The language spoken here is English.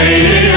Great